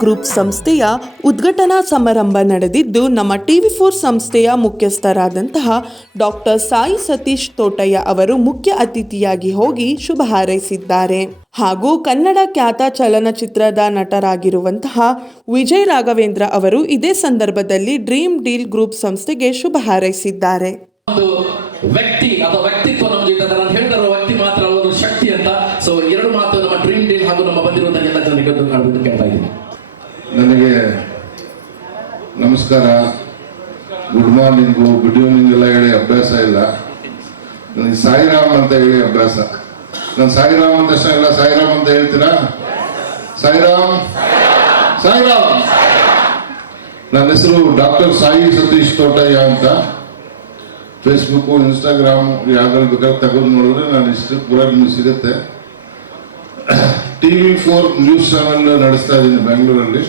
Group ಸಂಸ್ಥೆಯ ಉದ್ಘಾಟನಾ ಸಮಾರಂಭ ನಡೆದಿದ್ದು, ನಮ್ಮ TV4 ಸಂಸ್ಥೆಯ ಮುಖ್ಯಸ್ಥರಾದಂತಹ ಡಾಕ್ಟರ್ ಸಾಯಿ ಸತೀಶ್ ತೋಟಯ್ಯ ಅವರು ಮುಖ್ಯ ಅತಿಥಿಯಾಗಿ ಹೋಗಿ ಶುಭ ಹಾರೈಸಿದ್ದಾರೆ. ಹಾಗೂ ಕನ್ನಡ ಖ್ಯಾತ ಚಲನಚಿತ್ರದ ನಟರಾಗಿರುವಂತಹ ವಿಜಯ್ ರಾಘವೇಂದ್ರ ಅವರು ಇದೇ ಸಂದರ್ಭದಲ್ಲಿ ಡ್ರೀಮ್ ಡೀಲ್ ಗ್ರೂಪ್ ಸಂಸ್ಥೆಗೆ ಶುಭ ಹಾರೈಸಿದ್ದಾರೆ. ವ್ಯಕ್ತಿ ಅಥವಾ ವ್ಯಕ್ತಿತ್ವ ನಮ್ಮ ಜೊತೆ ಅಂತ ಹೇಳಿದ್ರು, ವ್ಯಕ್ತಿ ಮಾತ್ರ ಒಂದು ಶಕ್ತಿ ಅಂತ. ಸೊ ಎರಡು ಮಾತು ನಮ್ಮ ಡ್ರೀಮ್ ಡೀಲ್ ಹಾಗೂ ನಮ್ಮ ಬಂದಿರುವಂತಹ ಎಲ್ಲ ಜನರಿಗೆ ಕೇಳ್ತಾ ಇದ್ದೀನಿ. ನನಗೆ ನಮಸ್ಕಾರ, ಗುಡ್ ಮಾರ್ನಿಂಗು, ಗುಡ್ ಈವ್ನಿಂಗ್ ಎಲ್ಲ ಹೇಳಿ ಅಭ್ಯಾಸ ಇಲ್ಲ. ನನಗೆ ಸಾಯಿರಾಮ್ ಅಂತ ಹೇಳಿ ಅಭ್ಯಾಸ. ನಾನು ಸಾಯಿರಾಮ್ ಅಂತ ಇಲ್ಲ, ಸಾಯಿರಾಮ್ ಅಂತ ಹೇಳ್ತೀರಾ? ಸಾಯಿರಾಮ್ ಸಾಯಿರಾಮ್. ನನ್ನ ಹೆಸರು ಡಾಕ್ಟರ್ ಸಾಯಿ ಸತೀಶ್ ತೋಟಯ್ಯ ಅಂತ. ಫೇಸ್ಬುಕ್ಕು, ಇನ್ಸ್ಟಾಗ್ರಾಮ್ ಯಾವ್ದ್ರಲ್ಲಿ ಬೇಕಾದ್ರೆ ತೆಗೆದು ನೋಡಿದ್ರೆ ನಾನು ಇಷ್ಟಕ್ಕೆ ಪೂರ ನಿಮಗೆ ಸಿಗುತ್ತೆ. TV4 ನ್ಯೂಸ್ ಚಾನಲ್ ನಡೆಸ್ತಾ ಇದ್ದೀನಿ ಬೆಂಗಳೂರಲ್ಲಿ.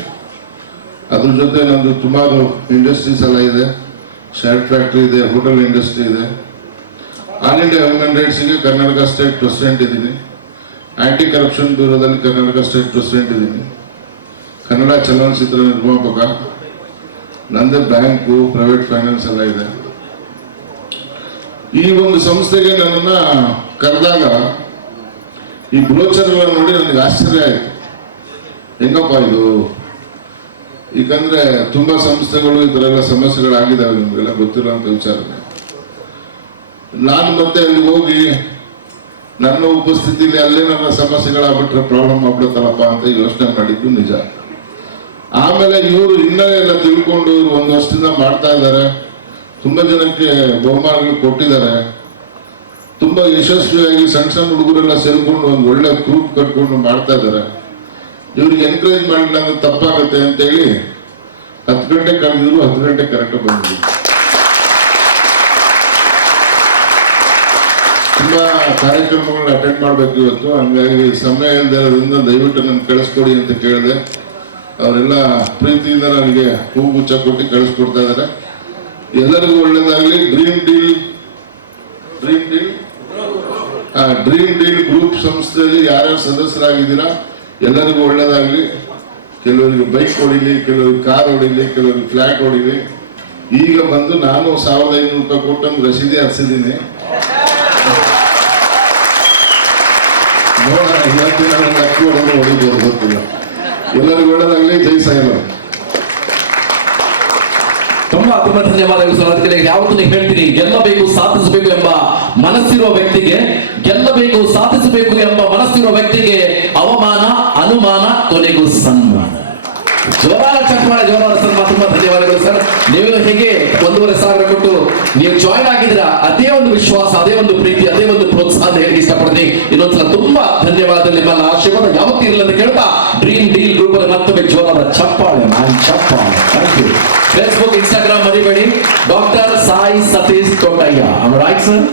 ಅದ್ರ ಜೊತೆ ನಂದು ಸುಮಾರು ಇಂಡಸ್ಟ್ರೀಸ್ ಎಲ್ಲ ಇದೆ. ಶರ್ಟ್ ಫ್ಯಾಕ್ಟ್ರಿ ಇದೆ, ಹೋಟೆಲ್ ಇಂಡಸ್ಟ್ರಿ ಇದೆ. ಆಲ್ ಇಂಡಿಯಾ ಹ್ಯೂಮನ್ ರೈಟ್ಸ್ಗೆ ಕರ್ನಾಟಕ ಸ್ಟೇಟ್ ಪ್ರೆಸಿಡೆಂಟ್ ಇದ್ದೀನಿ. ಆಂಟಿ ಕರಪ್ಷನ್ ಬ್ಯೂರೋದಲ್ಲಿ ಕರ್ನಾಟಕ ಸ್ಟೇಟ್ ಪ್ರೆಸಿಡೆಂಟ್ ಇದ್ದೀನಿ. ಕನ್ನಡ ಚಲನಚಿತ್ರ ನಿರ್ಮಾಪಕ. ನಂದೇ ಬ್ಯಾಂಕು, ಪ್ರೈವೇಟ್ ಫೈನಾನ್ಸ್ ಎಲ್ಲ ಇದೆ. ಈ ಒಂದು ಸಂಸ್ಥೆಗೆ ನನ್ನನ್ನ ಕರೆದಾಗ ಈ ಬ್ರೋಚರ್ ನೋಡಿ ನನಗೆ ಆಶ್ಚರ್ಯ ಆಯ್ತು. ಹೆಂಗಪ್ಪ ಇದು? ಯಾಕಂದ್ರೆ ತುಂಬಾ ಸಂಸ್ಥೆಗಳು ಈ ತರ ಎಲ್ಲ ಸಮಸ್ಯೆಗಳಾಗಿದ್ದಾವೆ, ನಿಮ್ಗೆಲ್ಲ ಗೊತ್ತಿರುವಂತ ವಿಚಾರ. ನಾನು ಮತ್ತೆ ಅಲ್ಲಿ ಹೋಗಿ ನನ್ನ ಉಪಸ್ಥಿತಿಯಲ್ಲಿ ಅಲ್ಲೇ ನನ್ನ ಸಮಸ್ಯೆಗಳಾಗ್ಬಿಟ್ರೆ ಪ್ರಾಬ್ಲಮ್ ಆಗ್ಬಿಡುತ್ತಲ್ಲಪ್ಪ ಅಂತ ಯೋಚನೆ ಮಾಡಿದ್ದು ನಿಜ. ಆಮೇಲೆ ಇವರು ಹಿನ್ನೆಲೆ ಎಲ್ಲ ತಿಳ್ಕೊಂಡು ಇವರು 1 ವರ್ಷದಿಂದ ಮಾಡ್ತಾ ಇದ್ದಾರೆ. ತುಂಬಾ ಜನಕ್ಕೆ ಬಹುಮಾನಗಳು ಕೊಟ್ಟಿದ್ದಾರೆ. ತುಂಬಾ ಯಶಸ್ವಿಯಾಗಿ ಸಣ್ಣ ಸಣ್ಣ ಹುಡುಗರೆಲ್ಲ ಸೇರ್ಕೊಂಡು ಒಂದು ಒಳ್ಳೆ ಗ್ರೂಪ್ ಕಟ್ಕೊಂಡು ಮಾಡ್ತಾ ಇದ್ದಾರೆ. ಇವ್ರಿಗೆ ಎನ್ಕರೇಜ್ ಮಾಡಿಲ್ಲ ಅಂದ್ರೆ ತಪ್ಪಾಗುತ್ತೆ ಅಂತೇಳಿ 10 ಗಂಟೆ ಕಳೆದಿದ್ರು 10 ಗಂಟೆ ಕರೆಕ್ಟ್ ಬಂದಿದ್ರು. ತುಂಬಾ ಕಾರ್ಯಕ್ರಮಗಳನ್ನ ಅಟೆಂಡ್ ಮಾಡ್ಬೇಕು ಇವತ್ತು. ಹಂಗಾಗಿ ಸಮಯ ಇಲ್ಲದಿರೋದ್ರಿಂದ ದಯವಿಟ್ಟು ನನ್ಗೆ ಕಳಿಸ್ಕೊಡಿ ಅಂತ ಕೇಳಿದೆ. ಅವರೆಲ್ಲ ಪ್ರೀತಿಯಿಂದ ನನಗೆ ಹೂಗುಚ್ಚ ಕೊಟ್ಟು ಕಳಿಸ್ಕೊಡ್ತಾ ಇದ್ದಾರೆ. ಎಲ್ಲರಿಗೂ ಒಳ್ಳೇದಾಗಲಿ. ಡ್ರೀಮ್ ಡೀಲ್ ಗ್ರೂಪ್ ಸಂಸ್ಥೆಯಲ್ಲಿ ಯಾರ್ಯಾರು ಸದಸ್ಯರಾಗಿದ್ದೀರಾ ಎಲ್ಲರಿಗೂ ಒಳ್ಳೇದಾಗಲಿ. ಕೆಲವರಿಗೆ ಬೈಕ್ ಹೊಡಿಲಿ, ಕೆಲವರಿಗೆ ಕಾರ್ ಹೊಡಿಲಿ, ಕೆಲವರಿಗೆ ಫ್ಲಾಟ್ ಹೊಡಿಲಿ. ಈಗ ಬಂದು ನಾನು 1500 ರೂಪಾಯಿ ಕೊಟ್ಟು ಒಂದು ರಸೀದಿ ಹರಿಸಿದ್ದೀನಿ. ನೋಡೋಣ ಇವತ್ತಿನ ಅಕ್ಕಿ ಹೊಡೆದು ಹೊಡಿಬೋದು, ಗೊತ್ತಿಲ್ಲ. ಎಲ್ಲರಿಗೂ ಒಳ್ಳೇದಾಗಲಿ. ಜೈ ಸಾಯಿರಾಮ್. ತುಂಬಾ ಧನ್ಯವಾದಗಳು ಸರ್. ಅದಕ್ಕೆ ಯಾವತ್ತೂ ಹೇಳ್ತೀನಿ, ಗೆಲ್ಲಬೇಕು, ಸಾಧಿಸಬೇಕು ಎಂಬ ಮನಸ್ಸಿರುವ ವ್ಯಕ್ತಿಗೆ, ಗೆಲ್ಲಬೇಕು, ಸಾಧಿಸಬೇಕು ಎಂಬ ಮನಸ್ಸಿರುವ ವ್ಯಕ್ತಿಗೆ ಅವಮಾನ, ಅನುಮಾನ, ಕೊನೆಗೂ ಸನ್ಮಾನ. ಜೋರಾದ ಚಪ್ಪಾಳೆ, ಜೋರಾದ ಸನ್ಮಾನ. ತುಂಬಾ ಧನ್ಯವಾದಗಳು ಸರ್. ನೀವು ಹೇಗೆ 1,500 ಕೊಟ್ಟು ನೀವು ಜಾಯ್ನ್ ಆಗಿದ್ದೀರಾ, ಅದೇ ಒಂದು ವಿಶ್ವಾಸ, ಅದೇ ಒಂದು ಪ್ರೀತಿ, ಅದೇ ಒಂದು ಪ್ರೋತ್ಸಾಹ ಹೇಳಿ ಇಷ್ಟಪಡ್ತೀನಿ. ಇನ್ನೊಂದ್ಸಲ ತುಂಬಾ ಧನ್ಯವಾದ. ನಿಮ್ಮನ್ನ ಆಶೀರ್ವಾದ ಯಾವತ್ತೂ ಇರಲಿ ಅಂತ ಕೇಳ್ತಾ ಡ್ರೀಮ್ ಡೀಲ್ ಗ್ರೂಪ್ ಅಲ್ಲಿ ಮತ್ತೊಮ್ಮೆ ಜೋರಾದ ಚಪ್ಪಾಳೆ. Thank you. ಫೇಸ್ಬುಕ್, ಇನ್ಸ್ಟಾಗ್ರಾಮ್ ಮರಿಬೇಡಿ. Doctor Sai Satish Thotaiah. Right sir.